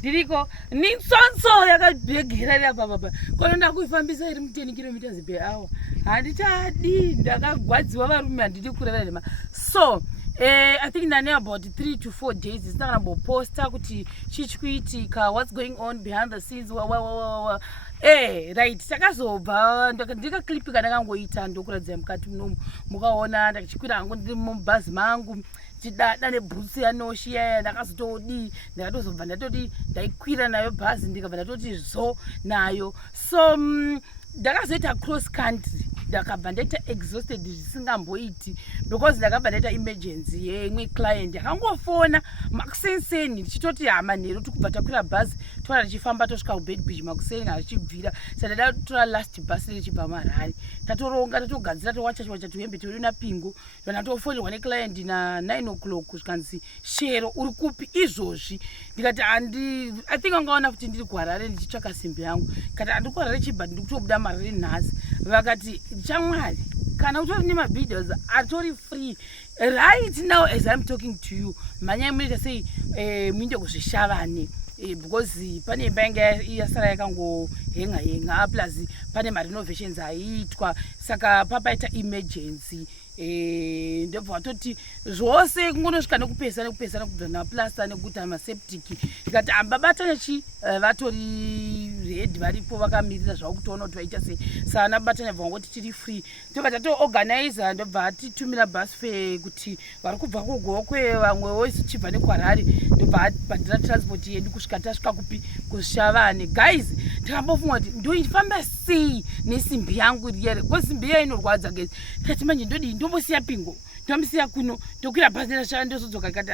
Diriko ni sonso yakabhegera baba kono ndakuifambisa iri 10 kilometers per hour handichadi ndakagwadziwa varume handidi kurara nema. So I think nane about 3 to 4 days posta kuti chichikuitika, what's going on behind the scenes, right. Takazobva ndikaklipika ndakangoita ndokuradza mukati munomu mukaona ndachikwira hangu ndiri mubhazi mangu chidada nebhutsi yanoshiya ndakazotodi ndakatozobva ndatoti ndaikwira nayo bhazi ndikabva ndatoti zo nayo. So ndakazoita cross country ndakabva ndaita exhausted zvisingamboiti because ndakabva ndaita emergency yeimwe client yakangofona makusenseni ndichitoti hama nheru tikubva takwira bhazi tora tichifamba tosvika kuBeitbridge makuseni hachibvira saka ndatora last bus richibva Marari tatoronga tatogadzira towacha tuhembe tori napingo kana tofonerwa neclient na 9 o'clock zvikanzi shero uri kupi izvozvi ndikati I think angaona kuti ndiri kuHarare ndichitsvaka simbi yangu kati handiri kuHarare chibva ndiri kutobuda Marari nhasi vakati chamwari kana utori nemavideos atori free right now as I'm talking to you manyaya munoita sei muinde kuzvishavane because pane imba yanga yasara yakangohenga plus pane marenovations aiitwa saka papaita emergency ndobva watoti zvose kungonosvika nekupesana kubva naplasta nekuita maseptic ndikati anaBaTanya vatori red varipo vakamirira zvavo kutoona kuti vaita sei saka anaBaTanya bva wangoti tiri free ndobva tatoorganiza ndobva titumira bus fare kuti vari kubva kugokwe vamwewo chibva nekuHarare ndobva bhandira transport yedu kusvika tasvika kupi kuZvishavane. Guys, ndakambofunga kuti ndoifamba sei nesimbi yangu riyere because simbi iya inorwadza guys. Ndikati manje ndodi ndombosiya pingo ndombosiya kuno ndokwira bhazi rashava ndosodzoka ndikati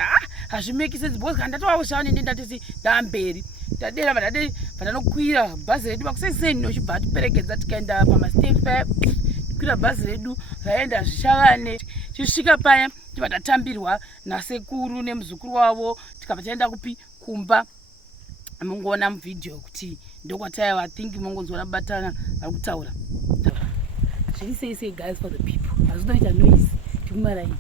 hazvimeki sense because kana ndatova kuZvishavane ndatoti ndamberi ndadera vandanokwira bhazi redu makuseseni nochibva atiperekedza tikaenda pamastepe kwira bhazi redu raenda Zvishavane tichisvika paya tibva tatambirwa nasekuru nemuzukuru wavo tikabva taenda kupi kumba. Mungoona muvidheo kuti ndokwataiva I think mungonzwa anaBaTanya vari kutaura zviri sei guys for the people hazvinoita noise tikumaraini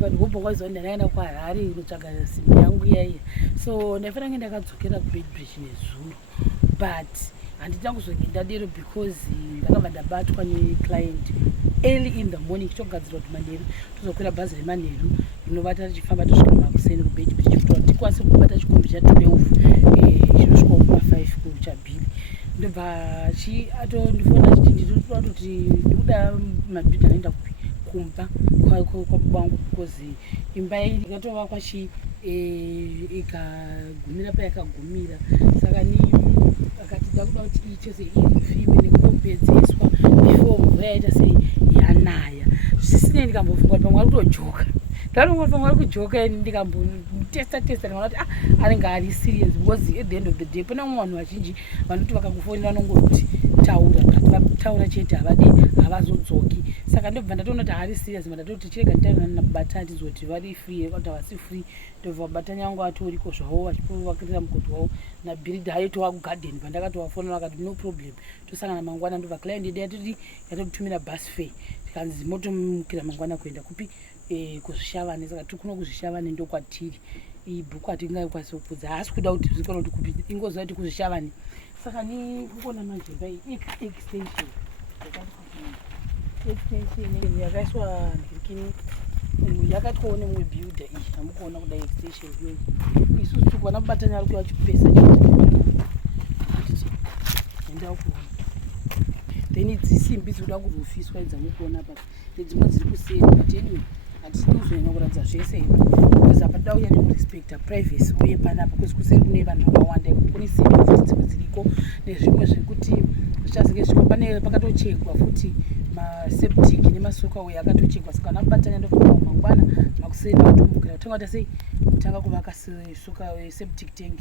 vanhu vobva kwaziva ndakaenda kuHarare inotsvaga simbi yangu iyaiya so ndaifanira kunge ndakadzokera kuBeitbridge nezuro but handiti kuzonge ndadero because ndakabva ndabatwa neclient early in the morning tichogadzirwa kuti manheru tozokwira bhazi remanheru rinovata tichifamba tosvika makuseni kuBeitbridge kuti tikwanise kubata chikombi cha12 chinosvika kuma5 kuchabhili ndobva ndifona nditoda kuti ndikuda mabhidha anoenda kumba kwababa vangu because imba ikatovakwa ikagumira payakagumira saka akati ndakuda kuti iite seirifiwe nekupedzeswa before mvura yaita sei yanaya zvisinei ndikambofunga kuti pamwe ari kutojoka ndaronga pamwe ari kujoka ndikambotesta ndikaona kuti anenge ari serious because at the end of the day pane vamwe vanhu vazhinji vanoti vakakufonera vanongoti taura chete havazodzoki saka ndobva ndatoona kuti haari serious ndatoti chirega nditaura naBaTanya ndizoti vari free kuti havasi free ndobva anaBaTanya vangu vatoriko zvavo vachivakirira mugodhi wavo nabuilda aitova kugarden pandakatovafonera vakati no problem tosangana mangwana ndobva client yedu yatokutumira bus fare tikanzi motomukira mangwana kuenda kupi kuZvishavane saka tiri kuno kuZvishavane ndokwatiri ibhuku hatingakwanisi kupudza haasi kuda kuti zvikona kuti kupi ingoziva kuti kuZvishavane saka nikukona manjemba extension yakaiswa ndikini yakaitwawo nemwe builder iyi hamukuona kudai extension iyoyi isusu tiri kuona anaBaTanya ari kuva chipesa enda kuona then dzisimbi dzinoda kuzofiswa idzamukuona apa nedzimwe dziri kuseri but anyway hatisi kuzonyanya kuratidza zvese because apa toda kunyanya kurespecta privacy uye panapa kwesi kuseri kune vanhu vakawanda kune simbi dzimwe dziriko nezvimwe zvekuti zvichazenge zviko pane pakatochekwa futi maseptic nemasokaway akatochekwa saka anaBaTanya ndofunga mangwana makuseri vatomukira kutanga kuita sei kutanga kuvaka septic tank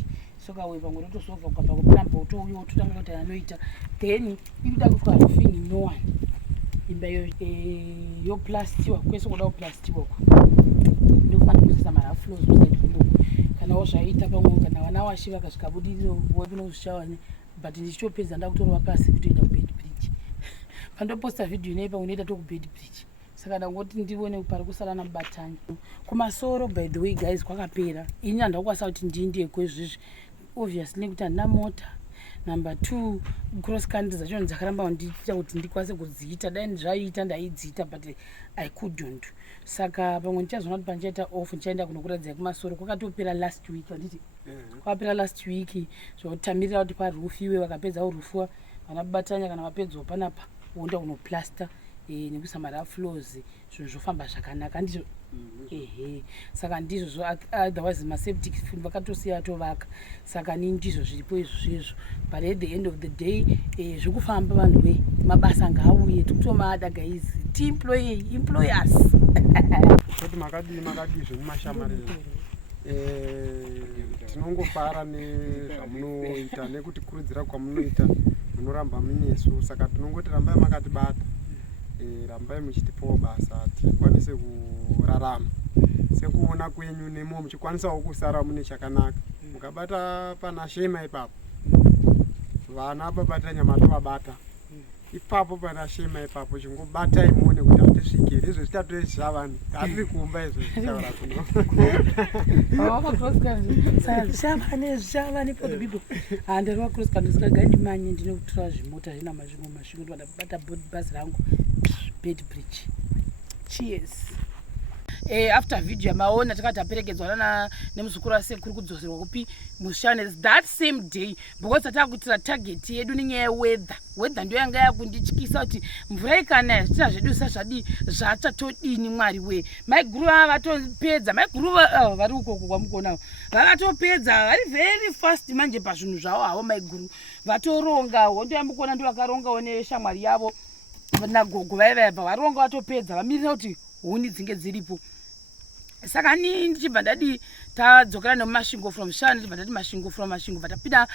sokaway pamwe rotozobva ukabva kuplamba utouyo totanga kuti anoita then ikuda kufa roofing no one imba yoplastiwa kwese kuda kuplastiwa ndokufanira kuisisa maraflows kuside kundoku kana wozvaita pamwe kana vana washi vakasvikabudiriro wapino kuZvishavane but ndichitopedza ndakutorova pasi kutoenda kuBeitbridge pandoposta video nei pamwe noita tokuBeitbridge saka ndangoti ndione pari kusara anaBaTanya. Kumasoro by the way guys kwakapera. Ini handakukwanisa kuti ndiendeko izvizvi. Obviously nekuti handina mota. Number 2, cross country dzacho dzakaramba ndiita kuti ndikwanise kudziita. Dai ndizvaita ndaidziita but I couldn't. Saka pamwe ndichazoona kuti pandichaita off ndichaenda kunokuradzai kumasoro. Kwakatopera last week handiti. Kwapera last week zvotamirira kuti parufiwe vakapedza urufuwa anaBaTanya kana vapedzawo panapa voenda kunoplaster nekuisa mara floors zvinhu zvofamba zvakanaka ndizvo. Saka ndizvo otherwise maseptic vakatosiya tovaka saka ni ndizvo zviripo izvozvo but at the end of the day zvikufamba vanhu ve mabasa ngaauye tikutomada guys employers kuti makadi zvemumashamarira tinongofara nezvamunoita nekuti kurudzira kwamunoita munoramba munesu saka tinongoti rambai makatibata rambai muchitipawo basa tikwanise kurarama sekuona kwenyu nemo muchikwanisawo kusara mune chakanaka mukabata pana shema ipapo vana anaBaTanya matovabata ipapo pana shema ipapo chingobatai muone kuti hatisvike izvo zvitatore Zvishavane hatiri kumba izvo zvitaura kuno Zvishavane for the people handiri cross country saka gandimanye ndinokutora zvimota zvina masvingo kuti vandabata bhazi rangu Beitbridge. Cheers. After video yamaona takati aperekedzwa nemuzukuru wasekuru kudzosera kupi mushane that same day because tatakutira target yedu nenyaya weather ndio yanga yakundityisa kuti mvura ikanaya zvitina zvedu sazvadi zvatotodini mwari we maiguru vatopedza maiguru vari ukoko kwamukuona vakatopedza vari very fast manje pazvinhu zvavo havo maiguru vatoronga hondo yamukuona ndio vakarongawo neshamwari yavo nagogo vaivaiva varonga vatopedza vamirira kuti huni dzinge dziripo saka ni ndichibva ndadi tadzokera nemasvingo from shana ndibva ndati masvingo from masvingo vatapinda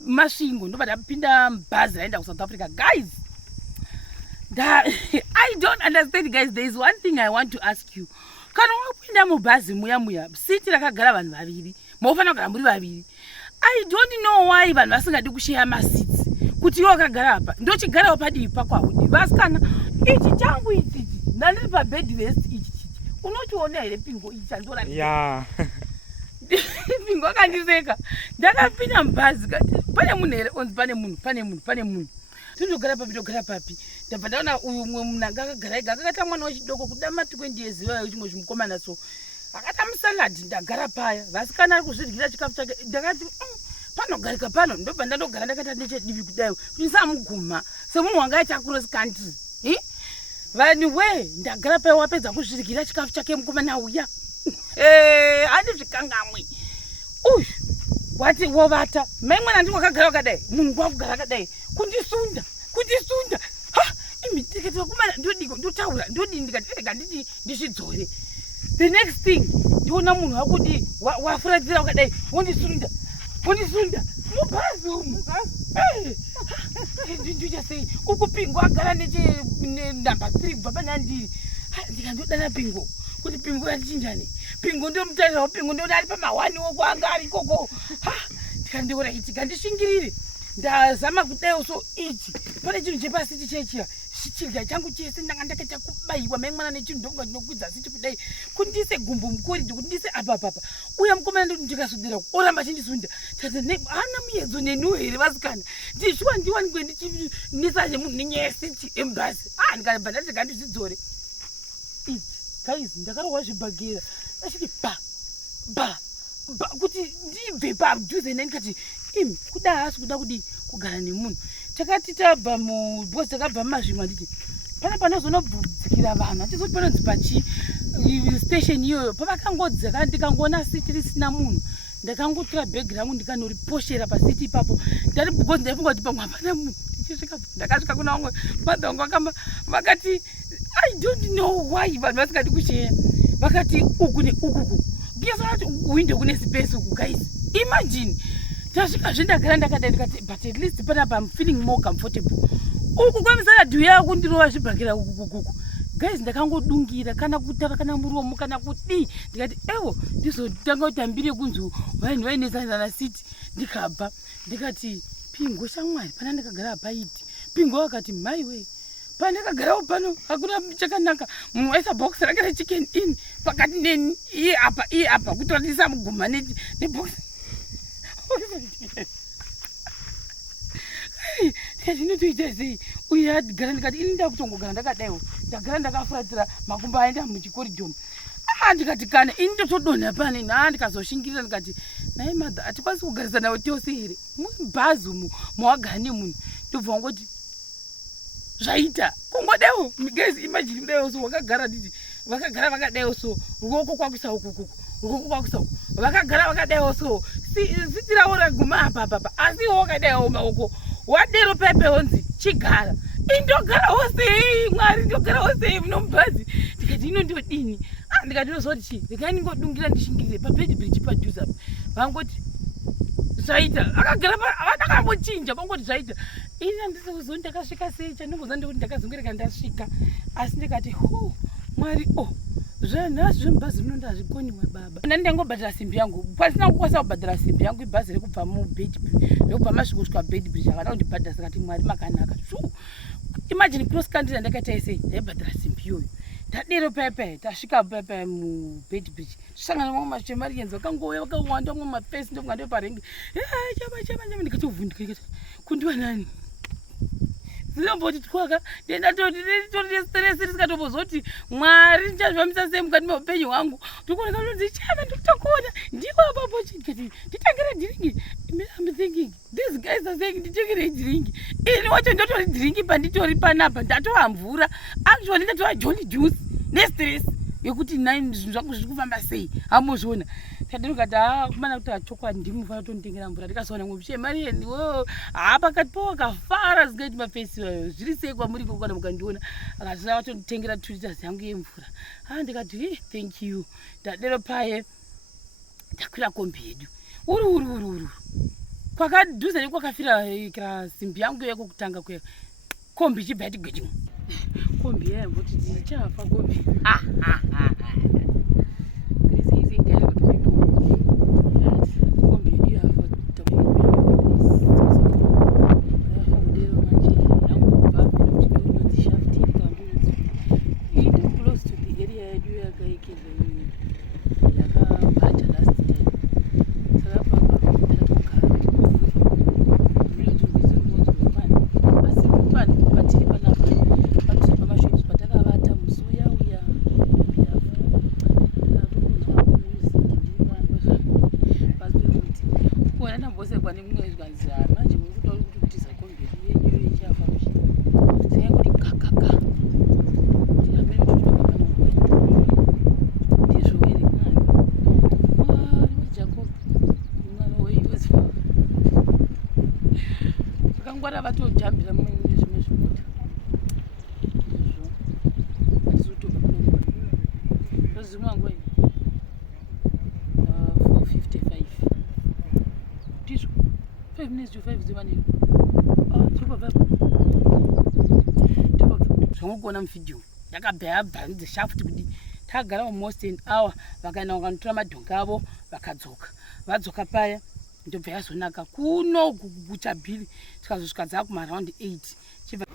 masvingo ndobva tapinda bhazi raenda kuSouth Africa guys. I don't understand guys. There is one thing I want to ask you. Kana wapinda mubhazi muya siti rakagara vanhu vaviri mofana kugara muri vaviri. I don't know why vanhu vasingadi kushare masits kuti iwo akagara apa ndochigarawo padivi pakwaudi vasikana ichi changu ichi ndandiri pabed rest ichi unochiona here pingo ichi chandora pingo akandiseka ndakapinda mubhazi kati pane munhu here onzi pane munhu tindogara papi ndabva ndaona uyu umwe munhu anga akagara ega akakata mwana wechidoko kuda ma20 years iwayo chimwe chimukomana so akata musaladi ndagara paya vasikana ari kuzvidyira chikafu chake ndakati panogarika pano ndobva ndandogara ndakati ndechedivi kudayo kuti samuguma semunhu wanga aita cross country vanhu we ndagara paya wapedza kuzvidyira chikafu chake mukomana uya handizvikangamwe uyu wati wovata mai mwana ndiko wakagara wakadai munhu wakugara akadai kundisunda ndikati vakomana ndodiko ndotaura ndodini ndikati rega nditi ndizvidzore the next thing ndiona munhu wakudi wafuradzira wakadai wondisunda mubhazi umu ndichasei ukupingo agara nenumber 3 kubva panandiri ndikandodana pingo kuti pingo yandichinjani pingo ndomutarira wapingo ndona ari pama1 wokwanga ari ikoko ndikandiora ichi kandishingirire ndazama kudayo so ichi pane chinhu chepasiti chechiya chidya changu chese ndanga ndakaita kubayiwa mai mwana nechinhu ndokunga ndinokwidza sichi kudai kundise gumbo mukoridhi kundise apa uya mukomana ndoti ndikasudira oramba achindisunda hana muyedzo neniwo here vasikana ndishuwa ndiwanikwe ndichinisa nemunhu nenyaya yesichi embasi ndikabva ndati ngandizvidzore ichi guys ndakarohwa zvibhagera achiti ba kuti ndibve padhuze ndikati imi kuda hasi kuda kudi kugara nemunhu takati tabva mubosi takabva mumazvimwe nditi pana panozonobvudzikira vanhu achizoti panonzi pachi station iyoyo pavakangodzeka ndikangoona siti risina munhu ndakangotora bhegi rangu ndikanoriposhera pasiti ipapo ndati because ndaifunga kuti pamwe hapana munhu ndakasvika kuna vamwe madha vangu vakati I don't know why vanhu vasingadi kusheya vakati uku neukuku ngesona kuti uinde kune space uku guys imagine tasvika zvendagara ndakadai ndikati but at least panapa I'm feeling more comfortable uku kwamisana dhuya kundirova zvibhakira ukukuku guys ndakangodungira kana kutava kana muromo kana kudi ndikati ewo ndizotanga kutambire kunzi vanhu vainesana city ndikabva ndikati pingo shamwari pana ndakagara paiti pingo akati maiwe pandakagarawo pano hakuna chakanaka. Munhu waisa box rake rechicken in pakati neni, iye apa kuti ndisamuguma nebox. Ndinotoita sei? Uye agara ndikati ini ndakutongogara ndakadaiwo, ndagara ndakafuratira makumbo aenda muchikoridomu. Ndikati kana ini ndotodonha pane ndikazoshingirira ndikati naye madha hatikwanisi kugarisa nawo tose here mubhazi umu mawagara nemunhu. Ndobva wangoti zvaita kungodaiwo migezi imagine kudaiwo so wakagara nditi vakagara vakadaiwo so ruoko kwakuisa ukuku ruoko kwakuisa uku vakagara vakadaiwo so sitirawo raguma apa asi wakadaiwo maoko wadero pepe onzi chigara indogarawo sei Mwari ndogarawo sei muno mubhazi. Ndikati inondodini ndikati ndozoti chii ndikaningodungira ndishingirire paBeitbridge padhuze apa vangoti zvaita akagara vandakambochinja vangoti zvaita ini handisi kuzoni ndakasvika sei chandingoziva ndekuti ndakazongorega ndasvika asi ndikati Mwari zvanhasi zvemubhazi rino ndazvikoniwa baba. Ndangobhadhara simbi yangu pasina kukwanisa kubhadhara simbi yangu ibhazi rekubva muBeitbridge rekubva masvikosvika Beitbridge havana kundibhadhara sakati Mwari makanaka imagine cross country ndakaita sei ndaibhadhara simbi iyoyo. Tadero pepe tasvika pepe muBeitbridge sangana mamwe machemarians vakangouya vakawanda mamwe mafesi ndonga ndoparenge chama ndikatovhundika ndikati kundiwa nani zinomboti twaka ndendatoresi risikatobozoti Mwari ndichazvifambisa sei mukati meupenyu hwangu ndikuoneka kuti chama ndikutokona ndiwo apapo ndikati nditangira dhiringi. I'm thinking these guys are saying nditengere dhiringi ini wacho ndotori dhiringi panditori panapa ndatova mvura actually ndatova jolly juice nestress yekuti nai zvinhu zvangu zviri kufamba sei hamuzviona. Ndikati kumana kuti chokwadi ndimufana kutonditengera mvura ndikasaona mupshemarieni pakati po wakafara zingaiti mafesi zviri sei kwamuri kokwana mukandiona akazvina vatonditengera 2 liters yangu yemvura. Ndikati thank you. Ndadero paye ndakwira kombi yedu uri kwakadhuze nekwakafira simbi yangu yekokutanga kwe kombi chiBeitbridge kombi yayamboti ndichafa kombi vakangwara vatojambira mumwe zvimwe zvimota azvizotoka rozimwangoi 4:55 ndizvo 5 minutes to 5 zivanei zvangokuona muvidhio ndakabva yabvanze shaft kudi takagara almost an hour vakaenda vakanotora madhongi avo vakadzoka vadzoka paya ndobva yazonaka kuno kuchabhili tikazosvika dzava kumaraundi 8 chibva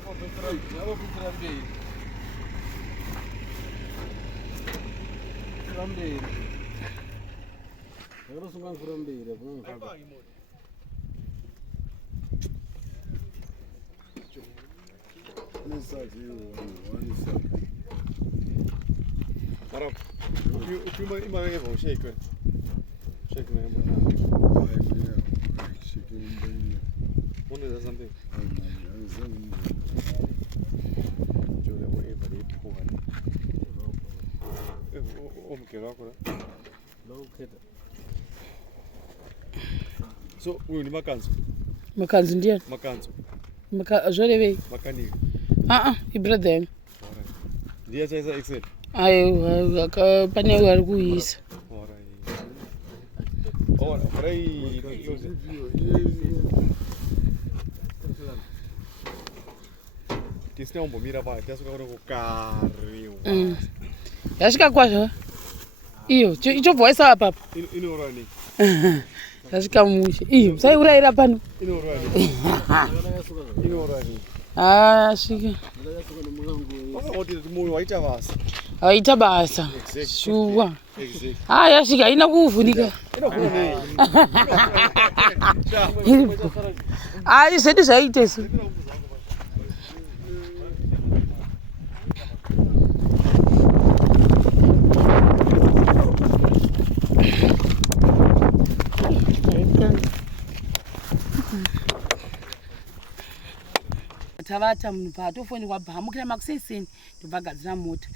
So, uyu ni makanzu. Makanzu ndiani? Makanzu. Zvorevei? Makanika. Ibrother yangu. Ndiye chaisa Excel. Ayo, pane ari kuisa. Tisina umbomira pa, tasuka kuno kukariwa. Yasvika kwazvo? Iyo, ichobva waisa apa? Inourani. Yasvika mushe. Iyo, musaiurayira pano. Inourani. Inourani. Svika. Wakati moyo waita basa. Aita basa. Shuwa. Exactly. Yasvika haina kuvhunika. Zvedu zvaite su. Tavata munhu paatofonirwa bhamukira makuseseni tobva gadzira mota.